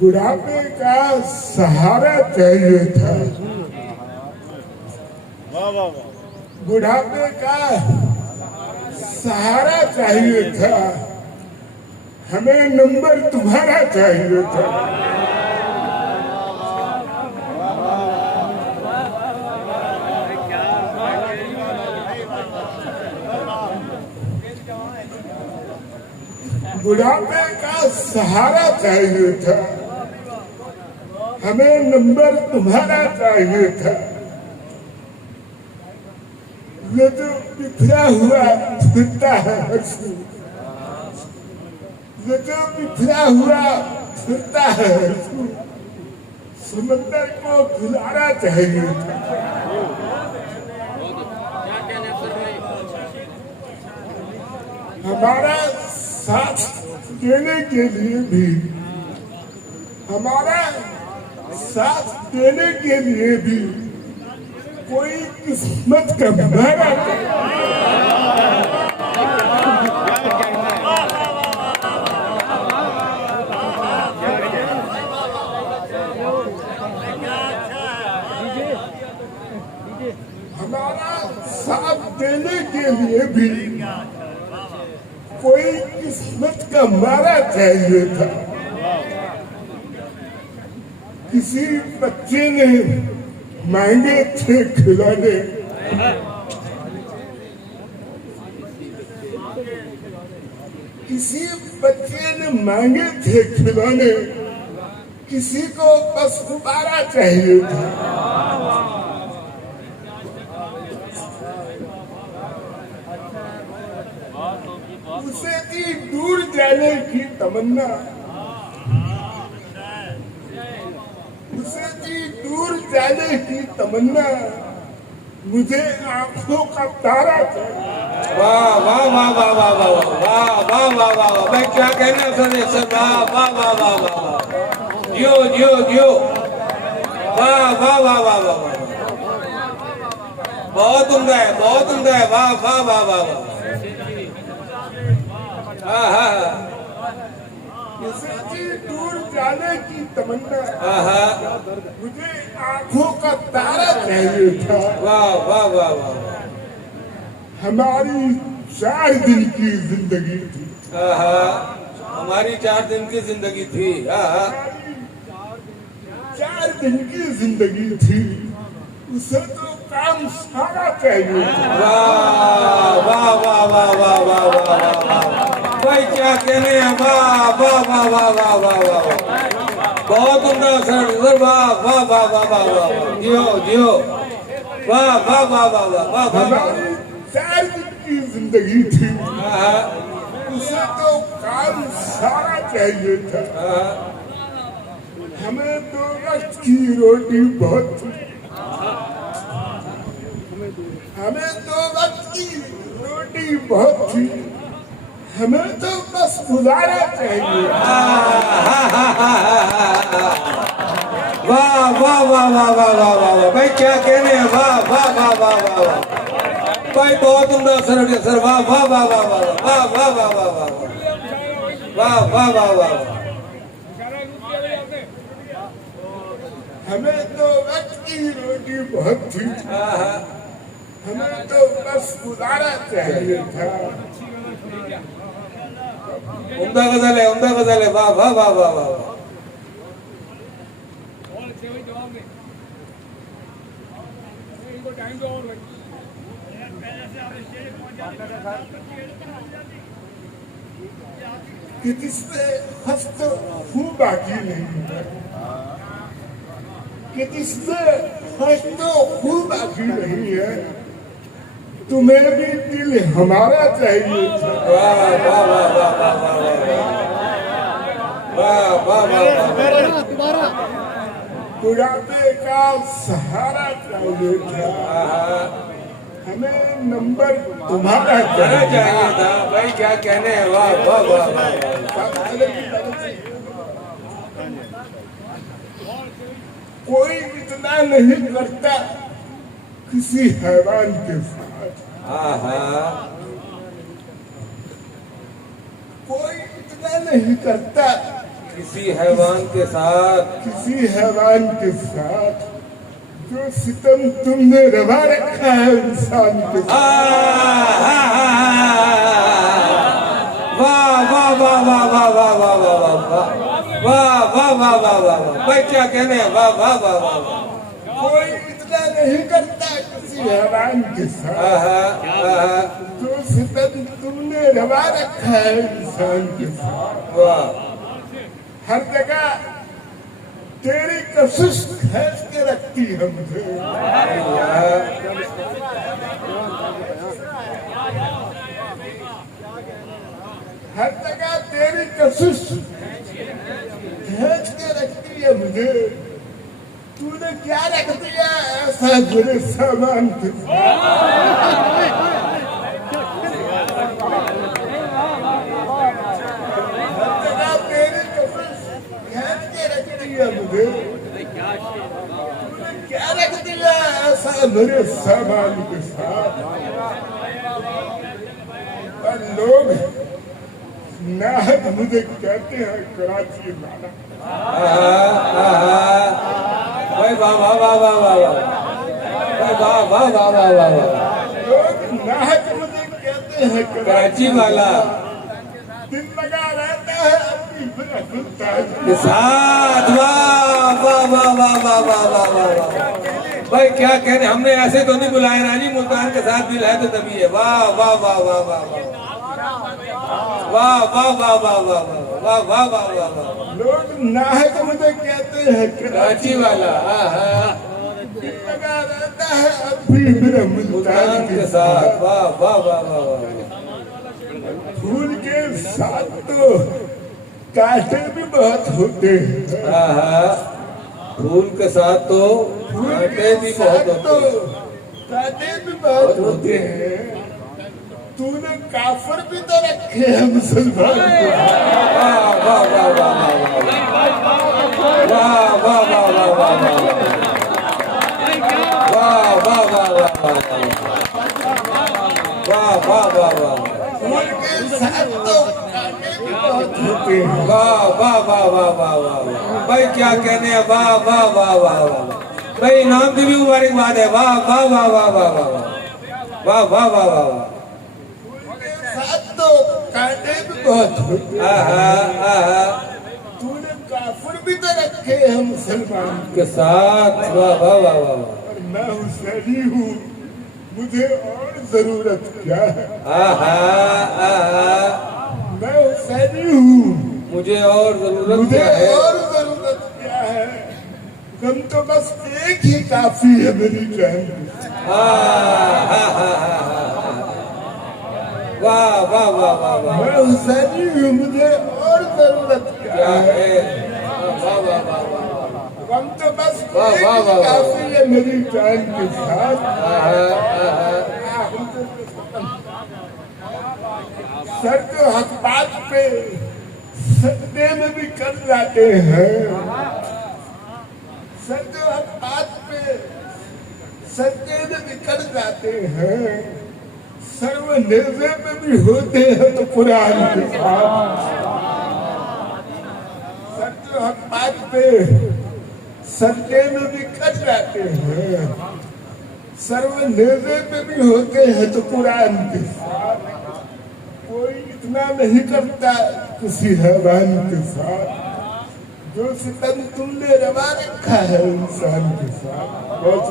बुढ़ापे का सहारा चाहिए था, बुढ़ापे का सहारा चाहिए था, हमें नंबर तुम्हारा चाहिए था। बुढ़ापे का सहारा चाहिए था, हमें नंबर तुम्हारा चाहिए था। ये जो बिखरा हुआ फिरता है हंसू, ये जो बिखरा हुआ फिरता है हंसू, समंदर को खिलाना चाहिए था। हमारा साथ देने के लिए भी, हमारा साथ देने के लिए भी कोई किस्मत का मारा हमारा साथ देने के लिए भी कोई किस्मत का मारा चाहिए था। किसी बच्चे ने मांगे थे खिलौने, किसी बच्चे ने मांगे थे खिलौने, किसी को बस गुब्बारा चाहिए था। उसे थी दूर जाने की तमन्ना, उसे थी दूर जाने की तमन्ना, मुझे आंखों का तारा चाहिए। वाह वाह वाह वाह वाह वाह वाह वाह वाह वाह वाह, मैं क्या कहना सर, वाह वाह वाह वाह वाह, जियो जियो जियो, वाह वाह वाह वाह वाह, बहुत उम्दा है, बहुत उम्दा है, वाह वाह वाह वाह वाह, हाँ हाँ, उसे थी दूर जाने की तमन्ना, हाँ, मुझे आंखों का तारा चाहिए था। वाह वाह वाह वाह, हमारी 4 दिन की जिंदगी थी, हमारी 4 दिन की जिंदगी थी, 4 दिन की जिंदगी थी, उसे तो काम सारा चाहिए था। वाह वाह वाह वाह वाह वाह वाह वाह, भाई क्या कहने हैं, वाह वाह वाह वाह वाह वाह वाह, बहुत उम्दा सर, वाह वाह वाह वाह वाह वाह, जियो जियो, वाह वाह वाह वाह वाह वाह वाह, हमारी 4 दिन की जिंदगी थी, उसे तो काम सारा चाहिए था। हमें 2 वक्त की रोटी बहुत थी, हमें 2 वक्त की रोटी बहुत थी, हमें तो बस गुजारा चाहिए। वाह वाह वाह वाह वाह वाह वाह, भाई क्या कहने हैं, वाह वाह वाह वाह वाह वाह, भाई बहुत उम्दा सर, वाह वाह वाह वाह वाह वाह वाह वाह वाह वाह वाह वाह वाह वाह, हमें 2 वक्त की रोटी बहुत थी, हमें तो बस गुजारा चाहिए था। उम्दा गजल है, उम्दा गजल है, वाह वाह वाह वाह वाह, कि जिसमें हस्त खूब बाकी नहीं है, कि जिसमें हस्त खूब बाकी नहीं है, तुम्हें भी दिल हमारा चाहिए था। वाह वाह वाह वाह वाह वाह वाह वाह वाह, बुढ़ापे का सहारा चाहिए था, हमें नंबर तुम्हारा चाहिए था, भाई क्या कहने हैं, वाह वाह वाह वाह, कोई इतना नहीं करता किसी हैवान के साथ, कोई इतना नहीं करता किसी हैवान के साथ किसी हैवान के साथ जो सितम तुमने रवा रखा है इंसान के साथ। वाह वाह वाह वाह वाह वाह वाह वाह वाह वाह वाह वाह वाह वाह वाह भाई क्या कहने हैं वाह वाह वाह वाह कोई इतना नहीं करता किसी हैवान के साथ जो सितम तुमने रवा रखा है इंसान के साथ। वाह हर जगह तेरी कशिश खींच के रखती है मुझे। हर जगह तेरी कशिश खींच के रखती है मुझे। तूने क्या रख दिया ऐसा बुरे सामान के साथ? हर जगह तेरी कशिश खींच के रखती है मुझे। तूने क्या रख दिया ऐसा बुरे सामान के साथ? और लोग नाहक मुझे कहते हैं कराची वाला। भाई वाह वाह वाह वाह वाह वाह भाई वाह वाह वाह वाह वाह वाह लोग नाहक मुझे कहते हैं कराची वाला दिल लगा रहता है अपनी मुल्तान के साथ। वाह वाह वाह वाह वाह वाह वाह वाह वाह भाई क्या कहने, हमने ऐसे तो नहीं बुलाए राजी, मुल्तान के साथ दिल है तो तभी है। वाह वाह वाह वाह वाह वाह वाह वाह वाह वाह वाह वाह वाह वाह वाह वाह लोग नाहक मुझे कहते हैं कराची वाला। दिल लगा रहता है अपनी मुल्तान मुल्तान के साथ। वाह वाह वाह वाह वाह फूल के साथ तो कांटे भी बहुत होते हैं। फूल के साथ तो कांटे भी बहुत होते हैं। कांटे भी बहुत होते हैं। तूने काफर भी तो रखे हैं मुसलमान को। वाह वाह वाह वाह वाह वाह वाह वाह वाह वाह वाह वाह वाह वाह वाह वाह फूल के साथ तो कांटे भी बहुत होते हैं। वाह वाह वाह वाह वाह वाह भाई क्या कहने हैं। वाह वाह वाह वाह वाह भाई इनाम की भी मुबारकबाद है। वाह वाह वाह वाह वाह वाह वाह वाह वाह वाह साथ तो कांटे भी बहुत होते हैं। तूने काफिर भी तो रखे हैं मुसलमान के साथ। वाह वाह वाह वाह और मैं हुसैनी हूँ, मुझे और जरूरत क्या है? मैं हुसैनी हूँ, मुझे और जरूरत मुझे क्या है? और जरूरत क्या है? तुम तो बस एक ही काफी है मेरी जान। वाह वाह वाह वाह वाह मैं हुसैनी हूँ, मुझे और जरूरत क्या क्या है? है? वाह वाह वाह वाह हम तो बस वाह, एक वाह, ही वाह, वाह। काफी है मेरी जान के साथ। सर जो हक बात पे सत्य में भी कर जाते हैं। सर जो हक बात पे सत्य में भी कर जाते हैं। सर्व नेजे पे भी होते हैं तो कुरान के साथ। सर जो हक बात पे सत्य में भी कट जाते हैं। सर्व नेजे पे भी होते हैं तो कुरान के साथ। कोई इतना नहीं करता किसी हैवान के साथ जो सितम तुमने रवा रखा है इंसान के साथ। बहुत